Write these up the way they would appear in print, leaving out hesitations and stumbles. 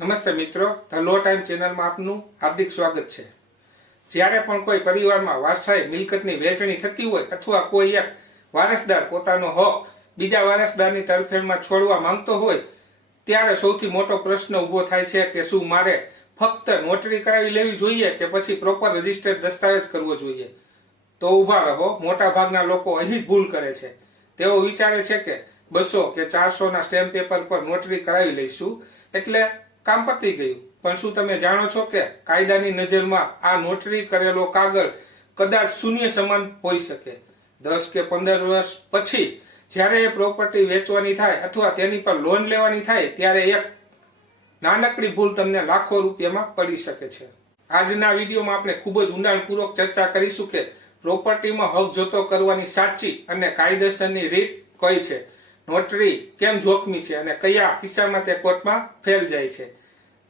નમસ્તે મિત્રો, the law time ચેનલમાં આપનું હાર્દિક સ્વાગત છે। જ્યારે પણ કોઈ પરિવારમાં વારસાઈ મિલકતની વહેંચણી થતી હોય અથવા કોઈ એક વારસદાર પોતાનો હક બીજા વારસદારની તરફેણમાં છોડવા માંગતો હોય ત્યારે સૌથી મોટો પ્રશ્ન ઊભો થાય છે કે શું મારે ફક્ત નોટરી કરાવી લેવી જોઈએ કે પછી પ્રોપર રજિસ્ટર્ડ દસ્તાવેજ કરવો જોઈએ? તો ઊભા રહો, મોટા ભાગના લોકો અહીં જ ભૂલ કરે છે। તેઓ વિચારે છે કે 200 કે 400 ના સ્ટેમ્પ પેપર પર નોટરી કરાવી લઈશું એટલે કામ પતી ગયું। પણ શું તમે જાણો છો કે કાયદાની નજરમાં આ નોટરી કરેલો કાગળ કદાચ શૂન્ય સમાન હોઈ શકે? 10 કે 15 વર્ષ પછી જ્યારે એ પ્રોપર્ટી વેચવાની થાય અથવા તેની પર લોન લેવાની થાય ત્યારે એક નાનકડી ભૂલ તમને લાખો રૂપિયામાં પડી શકે છે। આજના વિડીયોમાં આપણે ખૂબ જ ઊંડાણપૂર્વક ચર્ચા કરીશું કે પ્રોપર્ટીમાં હક જોતો કરવાની સાચી અને કાયદેસરની રીત કઈ છે, નોટરી કેમ જોખમી છે અને કયા કિસ્સામાં તે કોર્ટમાં ફેલ જાય છે,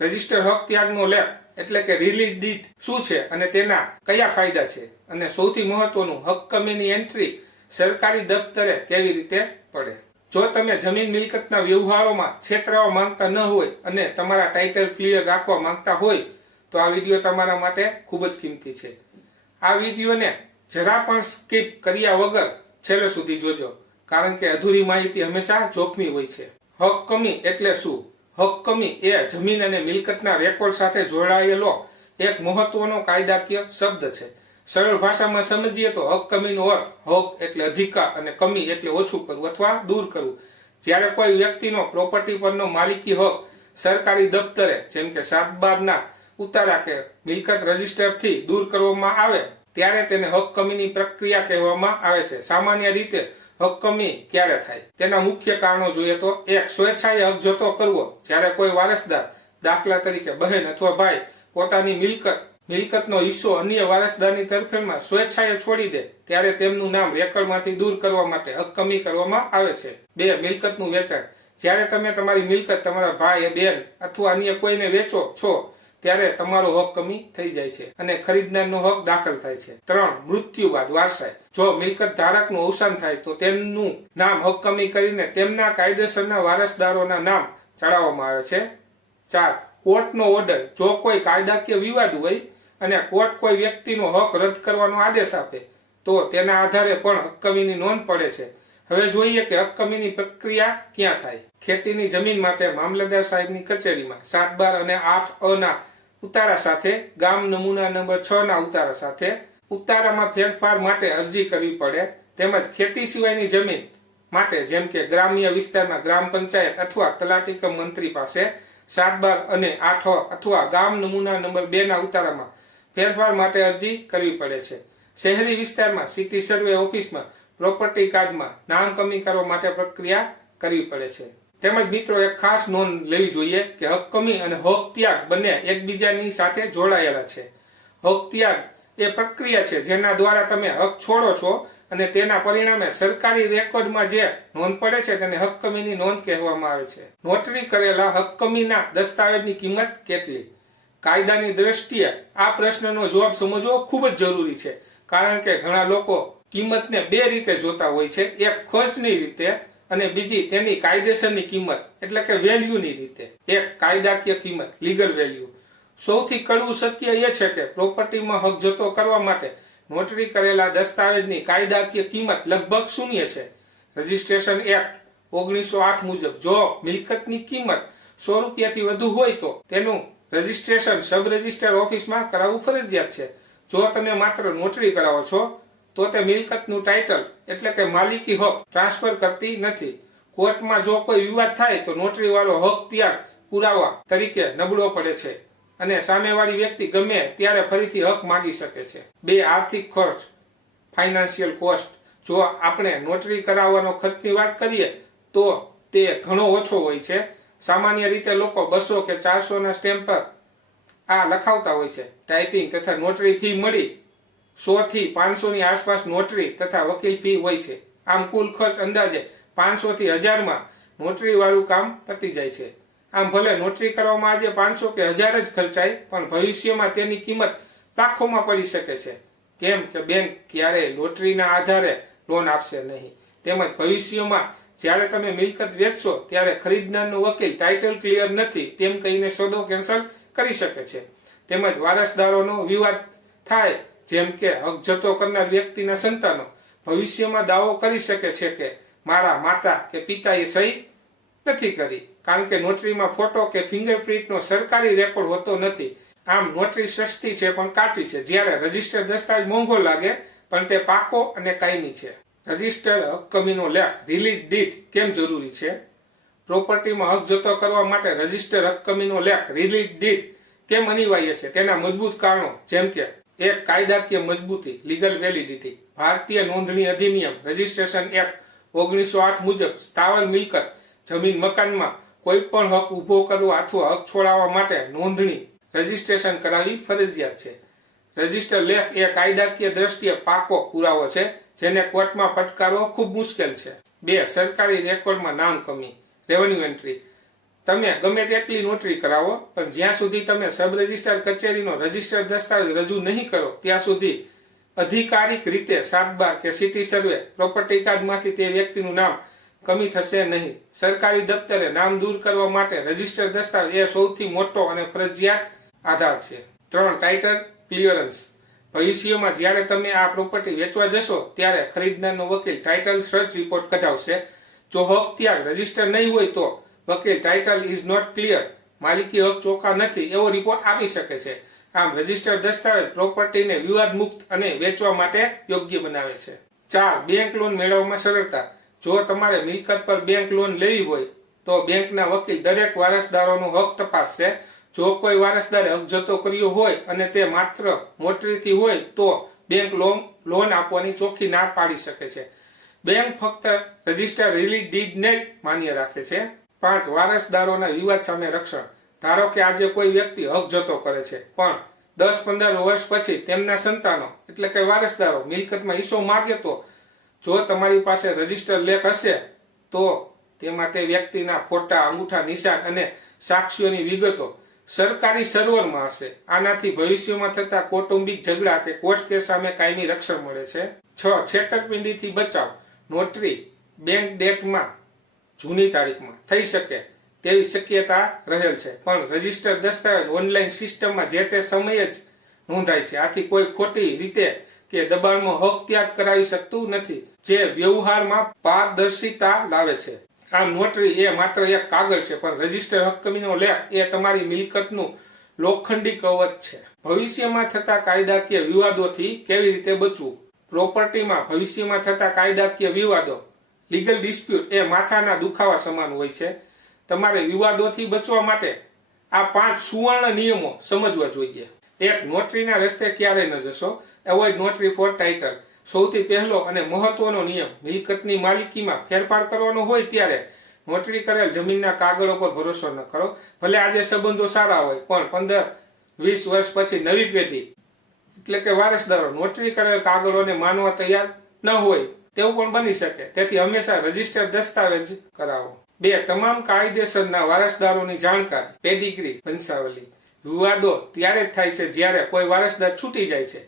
રજિસ્ટર હક ત્યાગનો લેખ એટલે કે રિલીઝ ડીડ શું છે અને તેના કયા ફાયદા છે, અને સૌથી મહત્વનું હક કમીની એન્ટ્રી સરકારી દફતરે કેવી રીતે પડે। જો તમે જમીન મિલકતના વ્યવહારોમાં છેતરાવા માંગતા ન હોય અને તમારા ટાઇટલ ક્લિયર રાખવા માંગતા હોય તો આ વિડીયો તમારા માટે ખૂબ જ કિંમતી છે। આ વિડીયોને જરા પણ સ્કીપ કર્યા વગર છેલ્લે સુધી જોજો, કારણ કે અધૂરી માહિતી હંમેશા જોખમી હોય છે। હક કમી એટલે શું? હક કમી એ જમીન અને મિલકતના રેકોર્ડ સાથે જોડાયેલો એક મહત્વનો કાયદાકીય શબ્દ છે। સરળ ભાષામાં સમજીએ તો હક કમીનો અર્થ હક એટલે અધિકાર અને કમી એટલે ઓછું કરવું અથવા દૂર કરવું। જ્યારે કોઈ વ્યક્તિનો પ્રોપર્ટી પરનો માલિકી હક સરકારી દફતરે જેમ કે 7/12 ના ઉતારા કે મિલકત રજિસ્ટરથી દૂર કરવામાં આવે ત્યારે તેને હક કમીની પ્રક્રિયા કહેવામાં આવે છે। સામાન્ય રીતે હક કમી ક્યારે થાય તેના મુખ્ય કારણો જોઈએ તો એક, સ્વેચ્છાએ હક જોતો કરવો। જ્યારે કોઈ વારસદાર, દાખલા તરીકે બહેન અથવા ભાઈ, પોતાની મિલકતનો હિસ્સો અન્ય વારસદારની તરફેણમાં સ્વેચ્છાએ છોડી દે ત્યારે તેમનું નામ રેકર્ડમાંથી દૂર કરવા માટે હક કમી કરવામાં આવે છે। 2, મિલકતનું વેચાણ। જ્યારે તમે તમારી મિલકત તમારા ભાઈ, બેન અથવા અન્ય કોઈને વેચો છો ત્યારે તમારો હક કમી થઈ જાય છે અને ખરીદનારનો હક દાખલ થાય છે। 3, મૃત્યુ બાદ વારસાઈ। જો મિલકત ધારકનું અવસાન થાય તો તેમનું નામ હક કમી કરીને તેમના કાયદેસરના વારસદારોના નામ ચડાવવામાં આવે છે। 4, કોર્ટનો ઓર્ડર। જો કોઈ કાયદાકીય વિવાદ હોય અને કોર્ટ કોઈ વ્યક્તિનો હક રદ કરવાનો આદેશ આપે તો તેના આધારે પણ હક કમીની નોંધ પડે છે। હવે જોઈએ કે હક કમીની પ્રક્રિયા ક્યાં થાય। ખેતીની જમીન માટે મામલતદાર સાહેબની કચેરીમાં 7/12 અને 8A ના ઉતારા સાથે, ગામ નમૂના નંબર 6 ના ઉતારા સાથે ઉતારામાં ફેરફાર માટે અરજી કરવી પડે। તેમજ ખેતી સિવાયની જમીન માટે જેમ કે ગ્રામ્ય વિસ્તારમાં ગ્રામ પંચાયત અથવા તલાટી કે મંત્રી પાસે 7/12 અને 8A અથવા ગામ નમૂના નંબર 2 ના ઉતારામાં ફેરફાર માટે અરજી કરવી પડે છે। શહેરી વિસ્તારમાં સિટી સર્વે ઓફિસમાં પ્રોપર્ટી કાર્ડમાં નામ કમી કરવા માટે પ્રક્રિયા કરવી પડે છે। તેમજ મિત્રો એક ખાસ નોંધ લેવી જોઈએ કે હક કમી અને હક ત્યાગ બંને એકબીજાની સાથે જોડાયેલા છે। હક ત્યાગ એ પ્રક્રિયા છે જેના દ્વારા તમે હક છોડો છો અને તેના પરિણામે સરકારી રેકોર્ડમાં જે નોંધ પડે છે તેને હક કમીની નોંધ કહેવામાં આવે છે। નોટરી કરેલા હક કમીના દસ્તાવેજની કિંમત કેટલી? કાયદાની દ્રષ્ટિએ આ પ્રશ્નનો જવાબ સમજવો ખૂબ જ જરૂરી છે, કારણ કે ઘણા લોકો કિંમતને બે રીતે જોતા હોય છે, એક ખર્ચની રીતે અને બીજી તેની કાયદેસરની કિંમત એટલે કે વેલ્યુની રીતે। એક કાયદાકીય કિંમત, લીગલ વેલ્યુ। સૌથી કડવું સત્ય એ છે કે પ્રોપર્ટીમાં હક જતો કરવા માટે નોટરી કરેલા દસ્તાવેજની કાયદાકીય કિંમત લગભગ શૂન્ય છે। રજિસ્ટ્રેશન એક્ટ 1908 મુજબ જો મિલકતની કિંમત 100 રૂપિયાથી વધુ હોય તો તેનું રજિસ્ટ્રેશન સબ રજિસ્ટર ઓફિસમાં કરાવવું ફરજિયાત છે। જો તમે માત્ર નોટરી કરાવો છો તો તે મિલકતનું ટાઇટલ એટલે કે માલિકી હક ટ્રાન્સફર કરતી નથી। કોર્ટમાં જો કોઈ વિવાદ થાય તો નોટરી વાળો હક ત્યાગ પુરાવા તરીકે નબળો પડે છે અને સામેવાળી વ્યક્તિ ગમે ત્યારે ફરીથી હક માંગી શકે છે। 2, આર્થિક ખર્ચ, ફાઇનાન્શિયલ કોસ્ટ। જો આપણે નોટરી કરાવવાનો ખર્ચની વાત કરીએ તો તે ઘણો ઓછો હોય છે। સામાન્ય રીતે લોકો 200 કે 400 ના સ્ટેમ્પ પર આ લખાવતા હોય છે। ટાઈપિંગ તથા નોટરી ફી મળી 100 થી 500 ની આસપાસ નોટરી તથા વકીલ ફી હોય છે। આમ કુલ ખર્ચ અંદાજે 500 થી 1000 માં નોટરી વાળું કામ પતી જાય છે। આમ ભલે નોટરી કરવામાં આજે 500 કે 1000 જ ખર્ચાય પણ ભવિષ્યમાં તેની કિંમત લાખોમાં પડી શકે છે, કેમ કે બેંક ક્યારેય નોટરીના આધારે લોન આપશે નહીં, તેમજ ભવિષ્યમાં જ્યારે તમે મિલકત વેચશો ત્યારે ખરીદનારનો વકીલ ટાઇટલ ક્લિયર નથી તેમ કહીને સોદો કેન્સલ કરી શકે છે. તેમજ વારસદારોનો વિવાદ થાય, જેમ કે હક જતો કરનાર વ્યક્તિના સંતાનો ભવિષ્યમાં દાવો કરી શકે છે કે મારા માતા કે પિતાએ સહી નથી કરી, કારણ કે નોટરીમાં ફોટો કે ફિંગરપ્રિન્ટનો સરકારી રેકોર્ડ હોતો નથી. આમ નોટરી સસ્તી છે પણ કાચી છે, જ્યારે રજીસ્ટર દસ્તાવેજ મોંઘો લાગે પણ તે પાકો અને કાયમી છે. રજીસ્ટર હક કમીનો લેખ રિલીઝ ડીડ કેમ જરૂરી છે? પ્રોપર્ટીમાં હક જતો કરવા માટે રજીસ્ટર હક કમીનો લેખ રિલીઝ ડીડ કેમ અનિવાર્ય છે? તેના મજબૂત કારણો, જેમ કે એક, કાયદાકીય મજબૂતી લીગલ વેલિડિટી. ભારતીય નોંધણી અધિનિયમ રજીસ્ટ્રેશન એક્ટ 1908 મુજબ સ્થાવર મિલકત જમીન મકાનમાં કોઈ પણ હક ઉભો કરવા અથવા હક છોડાવવા માટે નોંધણી રજીસ્ટ્રેશન કરાવવી ફરજિયાત છે. રજીસ્ટર લેખ એ કાયદાકીય દ્રષ્ટિએ પાકો પુરાવો છે જેને કોર્ટમાં ફટકારવો ખૂબ મુશ્કેલ છે. 2, સરકારી રેકોર્ડમાં નામ કમી રેવન્યુ એન્ટ્રી. તમે ગમે તેટલી નોટરી કરાવો પણ જ્યાં સુધી તમે સબ રજિસ્ટ્રાર કચેરીનો રજીસ્ટર દસ્તાવેજ રજૂ નહીં કરો ત્યાં સુધી અધિકારિક રીતે 7/12 કે સિટી સર્વે પ્રોપર્ટી કાર્ડમાંથી તે વ્યક્તિનું નામ કમી થશે નહીં. સરકારી દફતરે નામ દૂર કરવા માટે રજીસ્ટર દસ્તાવેજ એ સૌથી મોટો અને ફરજિયાત આધાર છે. 3, ટાઇટલ ક્લિયરન્સ. ભવિષ્યમાં જ્યારે તમે આ પ્રોપર્ટી વેચવા જશો ત્યારે ખરીદનારનો વકીલ ટાઇટલ સર્ચ રિપોર્ટ કઢાવશે. જો હક ત્યાગ રજીસ્ટર નહીં હોય તો વકીલ ટાઇટલ ઇઝ નોટ ક્લિયર, માલિકી હક ચોખ્ખા નથી એવો રિપોર્ટ આપી શકે છે. આમ રજીસ્ટર દસ્તાવેજ પ્રોપર્ટીને વિવાદ મુક્ત અને વેચવા માટે યોગ્ય બનાવે છે. 4, બેંક લોન મેળવવામાં સરળતા. જો તમારે મિલકત પર બેંક લોન લેવી હોય તો બેંકના વકીલ દરેક વારસદારોનો હક તપાસશે. જો કોઈ વારસદારે હક જતો કર્યો હોય અને તે માત્ર નોટરીથી હોય તો બેંક લોન આપવાની ચોખ્ખી ના પાડી શકે છે. બેંક ફક્ત રજીસ્ટર રિલીઝ ડીડને જ માન્ય રાખે છે. 5, વારસદારોના વિવાદ સામે રક્ષણ. ધારો કે આજે કોઈ વ્યક્તિ હક જતો કરે છે પણ 10-15 વર્ષ પછી તેમના સંતાનો એટલે કે વારસદારો મિલકતમાં હિસ્સો માગે તો જો તમારી પાસે રજીસ્ટર લેખ હશે તો તેમાં તે વ્યક્તિના ફોટા, અંગૂઠા નિશાન અને સાક્ષીઓની વિગતો સરકારી સર્વરમાં હશે. આનાથી ભવિષ્યમાં થતા કૌટુંબિક ઝઘડા કે કોર્ટ કેસ સામે કાયમી રક્ષણ મળે છે. 6, છેતરપિંડીથી બચાવ. નોટરી બેંક ડેટમાં જૂની તારીખમાં થઈ શકે તેવી શક્યતા રહેલ છે, પણ રજીસ્ટર દસ્તાવેજ ઓનલાઈન સિસ્ટમમાં જે તે સમયે જ નોંધાય છે. આથી કોઈ ખોટી રીતે કે દબાણમાં હક ત્યાગ કરાવી શકતું નથી, જે વ્યવહારમાં પારદર્શિતા લાવે છે. આમ નોટરી એ માત્ર એક કાગળ છે, પણ રજીસ્ટર હક કમીનો લેખ એ તમારી મિલકતનું લોખંડી કવચ છે. ભવિષ્યમાં થતા કાયદાકીય વિવાદોથી કેવી રીતે બચવું? પ્રોપર્ટીમાં ભવિષ્યમાં થતા કાયદાકીય વિવાદો લીગલ ડિસ્પ્યુટ એ માથાના દુખાવા સમાન હોય છે. તમારે વિવાદોથી બચવા માટે આ 5 સુવર્ણ નિયમો સમજવા જોઈએ. 1, નોટરીના રસ્તે ક્યારેય ન જશો. Avoid notary for title. સૌથી પહેલો અને મહત્વનો નિયમ, મિલકતની માલિકીમાં ફેરફાર કરવાનો હોય ત્યારે નોટરી કરેલ જમીનના કાગળો પર ભરોસો ન કરો. ભલે આજે સંબંધો સારા હોય પણ 15-20 વર્ષ પછી નવી પેઢી એટલે કે વારસદારો નોટરી કરેલ કાગળોને માનવા તૈયાર ન હોય તેવું પણ બની શકે. તેથી હંમેશા રજીસ્ટર દસ્તાવેજ કરાવો. 2, તમામ કાયદેસરના વારસદારોની જાણકારી, પેડિગ્રી, વંશાવલી. વિવાદો ત્યારે જ થાય છે જ્યારે કોઈ વારસદાર છૂટી જાય છે.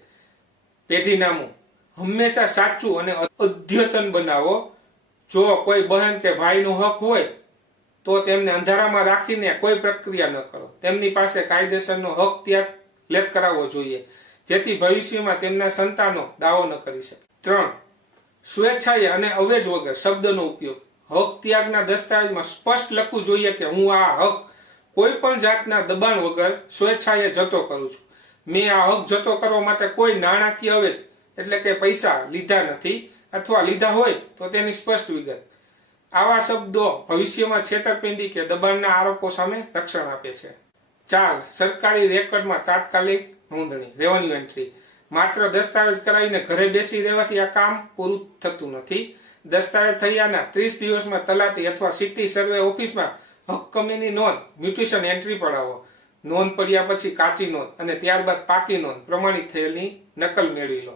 પેઢીનામું હંમેશા સાચું અને અદ્યતન બનાવો. જો કોઈ બહેન કે ભાઈનો હક હોય તો તેમને અંધારામાં રાખીને કોઈ પ્રક્રિયા ન કરો. તેમની પાસે કાયદેસરનો હક ત્યાગ લેખ કરાવવો જોઈએ, જેથી ભવિષ્યમાં તેમના સંતાનો દાવો ન કરી શકે. 3, સ્વેચ્છાએ અને અવેજ વગર શબ્દનો ઉપયોગ. હક ત્યાગના દસ્તાવેજમાં સ્પષ્ટ લખવું જોઈએ કે હું આ હક કોઈ પણ જાતના દબાણ વગર સ્વેચ્છાએ જતો કરું છું. મેં આ હક જતો કરવા માટે કોઈ નાણાકીય અવેજ એટલે કે પૈસા લીધા નથી અથવા લીધા હોય તો તેની સ્પષ્ટ વિગત. આવા શબ્દો ભવિષ્યમાં છેતરપિંડી કે દબાણના આરોપો સામે રક્ષણ આપે છે. 4, સરકારી રેકોર્ડમાં તાત્કાલિક નોંધણી રેવન્યુ એન્ટ્રી. માત્ર દસ્તાવેજ કરાવીને ઘરે બેસી રહેવાથી આ કામ પૂરું થતું નથી. દસ્તાવેજ થયાના 30 દિવસમાં તલાટી અથવા સિટી સર્વે ઓફિસમાં હક કમીની નોંધ મ્યુટેશન એન્ટ્રી પડાવો. નોંધ પડ્યા પછી કાચી નોંધ અને ત્યારબાદ પાકી નોંધ પ્રમાણિત થયેલી નકલ મેળવી લો.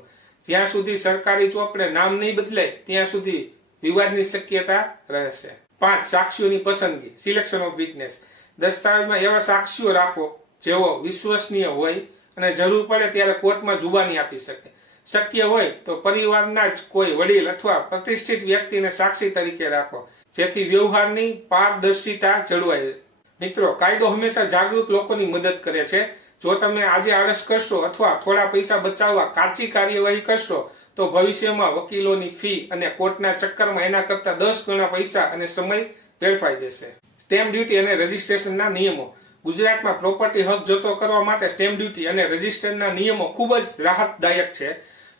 જ્યાં સુધી સરકારી ચોપડે નામ નહીં બદલાય ત્યાં સુધી વિવાદની શક્યતા રહેશે. 5, સાક્ષીઓની પસંદગી સિલેક્શન ઓફ વિટનેસ. દસ્તાવેજમાં એવા સાક્ષીઓ રાખો જેઓ વિશ્વસનીય હોય અને જરૂર પડે ત્યારે કોર્ટમાં જુબાની આપી શકે. શક્ય હોય તો પરિવારના જ કોઈ વડીલ અથવા પ્રતિષ્ઠિત વ્યક્તિને સાક્ષી તરીકે રાખો. જેથી વ્યવહારની પારદર્શિતા જળવાય. મિત્રો, કાયદો હંમેશા જાગૃત લોકોની મદદ કરે છે. જો તમે આજે આળસ કરશો અથવા થોડા પૈસા બચાવવા કાચી કાર્યવાહી કરશો તો ભવિષ્યમાં વકીલોની ફી અને કોર્ટના ચક્કરમાં એના કરતા 10 ગણા પૈસા અને સમય વેડફાઈ જશે. સ્ટેમ્પ ડ્યુટી અને રજીસ્ટ્રેશનના નિયમો. ગુજરાતમાં પ્રોપર્ટી હક જતો કરવા માટે સ્ટેમ્પ ડ્યુટી અને રજીસ્ટ્રેશનના નિયમો ખૂબ જ રાહતદાયક છે.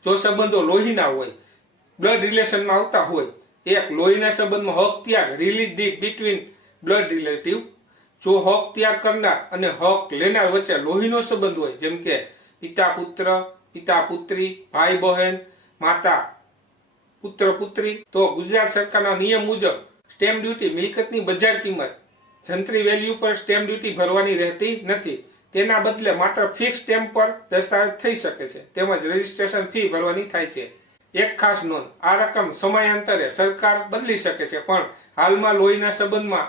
જો સંબંધો લોહીના હોય, બ્લડ રિલેશનમાં આવતા હોય, એક લોહીના સંબંધમાં હક ત્યાગ release did between blood relative. જો હક ત્યાગ કરનાર અને હક લેનાર વચ્ચે લોહીનો સંબંધ હોય, જેમ કે પિતા પુત્ર, પિતા પુત્રી, ભાઈ બહેન, માતા પુત્ર પુત્રી, તો ગુજરાત સરકારના નિયમ મુજબ સ્ટેમ્પ ડ્યુટી મિલકતની બજાર કિંમત જંત્રી વેલ્યુ પર સ્ટેમ્પ ડ્યુટી ભરવાની રહેતી નથી. તેના બદલે માત્ર ફિક્સ સ્ટેમ્પ પર દસ્તાવેજ થઈ શકે છે, તેમજ રજીસ્ટ્રેશન ફી ભરવાની થાય છે. એક ખાસ નોંધ, આ રકમ સમયાંતરે સરકાર બદલી શકે છે, પણ હાલમાં લોહીના સંબંધમાં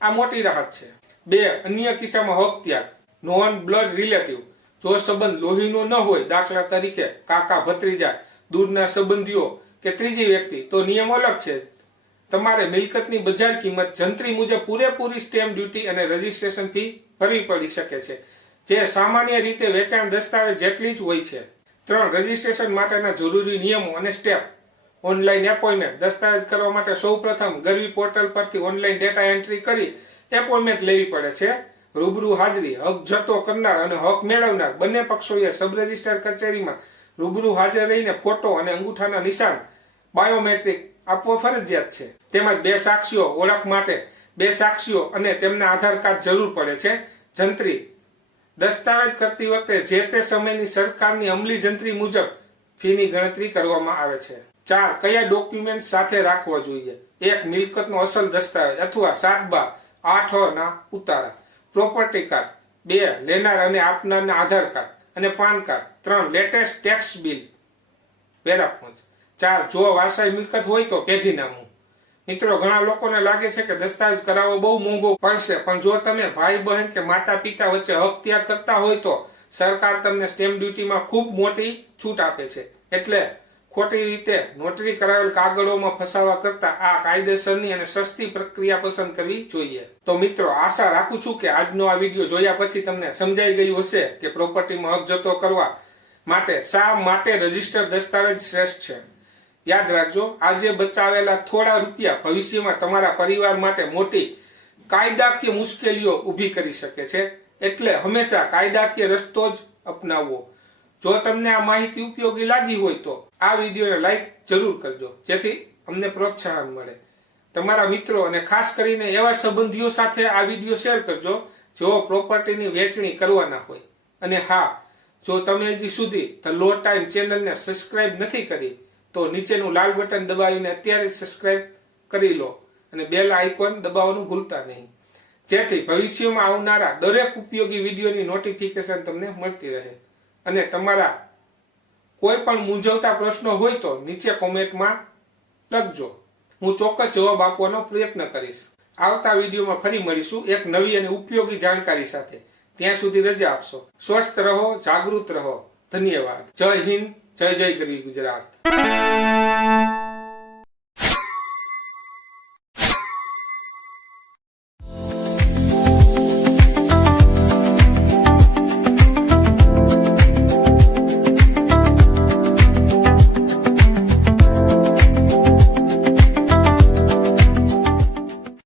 આ મોટી રાહત છે. 2. અન્ય કિસ્સામાં હક ત્યાગ. Non blood relative. જો સંબંધ લોહીનો ન હોય, દાખલા તરીકે કાકા ભત્રીજા, દૂરના સંબંધીઓ કે ત્રીજી વ્યક્તિ, તો નિયમ અલગ છે. તમારે મિલકતની બજાર કિંમત જંત્રી મુજબ પૂરેપૂરી સ્ટેમ્પ ડ્યુટી અને રજીસ્ટ્રેશન ફી ભરવી પડી શકે છે, જે સામાન્ય રીતે વેચાણ દસ્તાવેજ જેટલી જ હોય છે. 3. રજીસ્ટ્રેશન માટેના જરૂરી નિયમો અને સ્ટેપ. Online appointment. દસ્તાવેજ કરવા માટે સૌપ્રથમ ગરવી પોર્ટલ પરથી ઓનલાઈન ડેટા એન્ટ્રી કરી એપોઇન્ટમેન્ટ લેવી પડે છે. રૂબરૂ હાજરી. હક જતો કરનાર અને હક મેળવનાર બંને પક્ષોએ સબ રજિસ્ટ્રાર કચેરીમાં રૂબરૂ હાજર રહીને ફોટો અને અંગૂઠાના નિશાન બાયોમેટ્રિક આપવો ફરજિયાત છે. તેમજ 2 સાક્ષીઓ. ઓળખ માટે 2 સાક્ષીઓ અને તેમના આધાર કાર્ડ જરૂર પડે છે. જંત્રી. દસ્તાવેજ કરતી વખતે જે તે સમયની સરકારની અમલી જંત્રી મુજબ ફીની ગણતરી કરવામાં આવે છે. 4. કયા ડોક્યુમેન્ટ સાથે રાખવા જોઈએ? 1. મિલકતનો અસલ દસ્તાવેજ અથવા 7/8 ના ઉતારા. Property card. 2. લેનાર અને આપનારના આધાર કાર્ડ અને PAN card. 3. Latest tax bill વેરાપંચ. 4. જો વારસાઈ મિલકત હોય તો પેઢીનામું. મિત્રો, ઘણા લોકોને લાગે છે કે દસ્તાવેજ કરાવવો બહુ મોંઘો પડશે, પણ જો તમે ભાઈ બહેન કે માતા પિતા વચ્ચે હક ત્યાગ કરતા હોય તો સરકાર તમને સ્ટેમ્પ ડ્યુટીમાં ખૂબ મોટી છૂટ આપે છે. એટલે ખોટી રીતે નોટરી કરાવેલ કાગળોમાં ફસાવા કરતા આ કાયદેસરની અને સસ્તી પ્રક્રિયા પસંદ કરવી જોઈએ. તો મિત્રો, આશા રાખું છું કે આજનો આ વિડીયો જોયા પછી તમને સમજાઈ ગયું હશે કે પ્રોપર્ટીમાં હક જતો કરવા માટે શા માટે રજીસ્ટર્ડ દસ્તાવેજ શ્રેષ્ઠ છે. યાદ રાખજો, આજે બચાવેલા થોડા રૂપિયા ભવિષ્યમાં તમારા પરિવાર માટે મોટી કાયદાકીય મુશ્કેલીઓ ઊભી કરી શકે છે. એટલે હંમેશા કાયદાકીય રસ્તો જ અપનાવવો. જો તમને આ માહિતી ઉપયોગી લાગી હોય તો આ વિડીયોને લાઈક જરૂર કરજો, જેથી અમને પ્રોત્સાહન મળે. તમારા મિત્રો અને ખાસ કરીને એવા સંબંધીઓ સાથે આ વિડીયો શેર કરજો જેઓ પ્રોપર્ટીની વેચણી કરવાના હોય. અને હા, જો તમે હજી સુધી ધ લો ટાઈમ ચેનલને સબસ્ક્રાઇબ નથી કરી તો નીચેનું લાલ બટન દબાવીને અત્યારે સબસ્ક્રાઇબ કરી લો અને બેલ આઇકોન દબાવવાનું ભૂલતા નહીં, જેથી ભવિષ્યમાં આવનારા દરેક ઉપયોગી વિડીયોની નોટિફિકેશન તમને મળતી રહે. અને તમારા કોઈ પણ મૂંઝવતા પ્રશ્નો હોય તો નીચે કોમેન્ટમાં લખજો. હું ચોક્કસ જવાબ આપવાનો પ્રયત્ન કરીશ. આવતા વિડીયોમાં ફરી મળીશું એક નવી અને ઉપયોગી જાણકારી સાથે. ત્યાં સુધી રજા આપશો. સ્વસ્થ રહો, જાગૃત રહો. ધન્યવાદ. જય હિન્દ, જય જય ગરવી ગુજરાત.